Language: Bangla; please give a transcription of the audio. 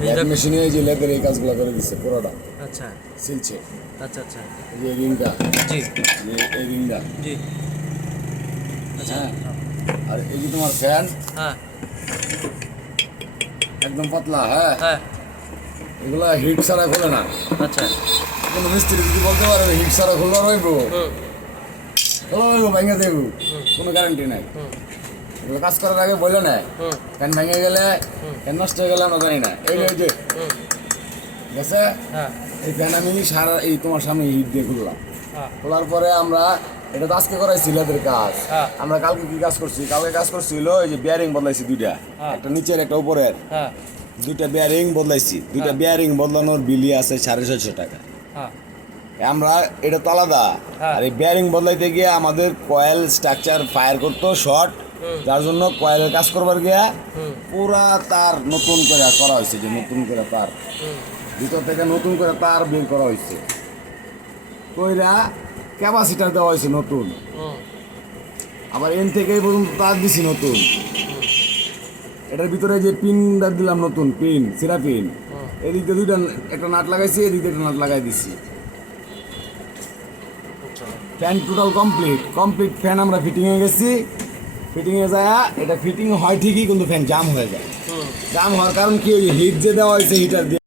মেশিনে এই যে লেদার এই কাজগুলো করে দিচ্ছে পুরোটা। আচ্ছা সিলছে। আচ্ছা আচ্ছা এই যে রিংটা, জি এই রিংটা, জি আচ্ছা হ্যাঁ। আর এই যে তোমার ফ্যান হ্যাঁ একদম পাতলা, হ্যাঁ। হ্যাঁ এগুলা হিট ছাড়া খোলে না। আচ্ছা কোনো মিস্ত্রি যদি বলতে পারে হিট ছাড়া খুললে রইব, হুম রইব ভেঙে দেব, কোনো গ্যারান্টি নাই। হুম এগুলো কাজ করার আগে বলে না হুম ফ্যান ভেঙে গেলে, ফ্যান নষ্ট হয়ে গেলে আমরা জানি না। এই যে হুম গেছে, হ্যাঁ এই ফ্যান আমি সারা এই তোমার সামনে হিট দিয়ে খুললাম। হ্যাঁ খোলার পরে আমরা এটা তো আজকে করাইছি লেদের কাজ। হ্যাঁ। আমরা কালকে কি কাজ করছি? কালকে কাজ করছিল এই যে বিয়ারিং বদলাইছি দুইটা, হ্যাঁ। একটা নিচের একটা উপরের, হ্যাঁ দুইটা বিয়ারিং বদলাইছি। দুইটা হ্যাঁ। বিয়ারিং বদলানোর বিলি আছে 650 টাকা। হ্যাঁ আমরা এটা তো আলাদা। হ্যাঁ। আর এই বিয়ারিং বদলাইতে গিয়ে আমাদের কয়েল স্ট্রাকচার ফায়ার করতো শর্ট, যার জন্য কয়েলের কাজ করবার গিয়া পুরা তার নতুন করে করা হয়েছে, যে নতুন করে তার ভিতর থেকে নতুন করে তার বের করা হয়েছে, কইরা ক্যাপাসিটার দেওয়া হয়েছে নতুন, আবার এন থেকে এই পর্যন্ত তার দিছি নতুন। এটার ভিতরে যে পিনটা দিলাম নতুন পিন, সিরা পিন, এদিক দিয়ে দুইটা একটা নাট লাগাইছি, এদিক দিয়ে একটা নাট লাগাই দিছি। ফ্যান টোটাল কমপ্লিট ফ্যান আমরা ফিটিং হয়ে গেছি। ফিটিংয়ে যায় এটা ফিটিং হয় ঠিকই, কিন্তু ফ্যান জাম হয়ে যায়। জাম হওয়ার কারণ কি, ওই হিট যে দেওয়া হয়েছে হিটার দিয়ে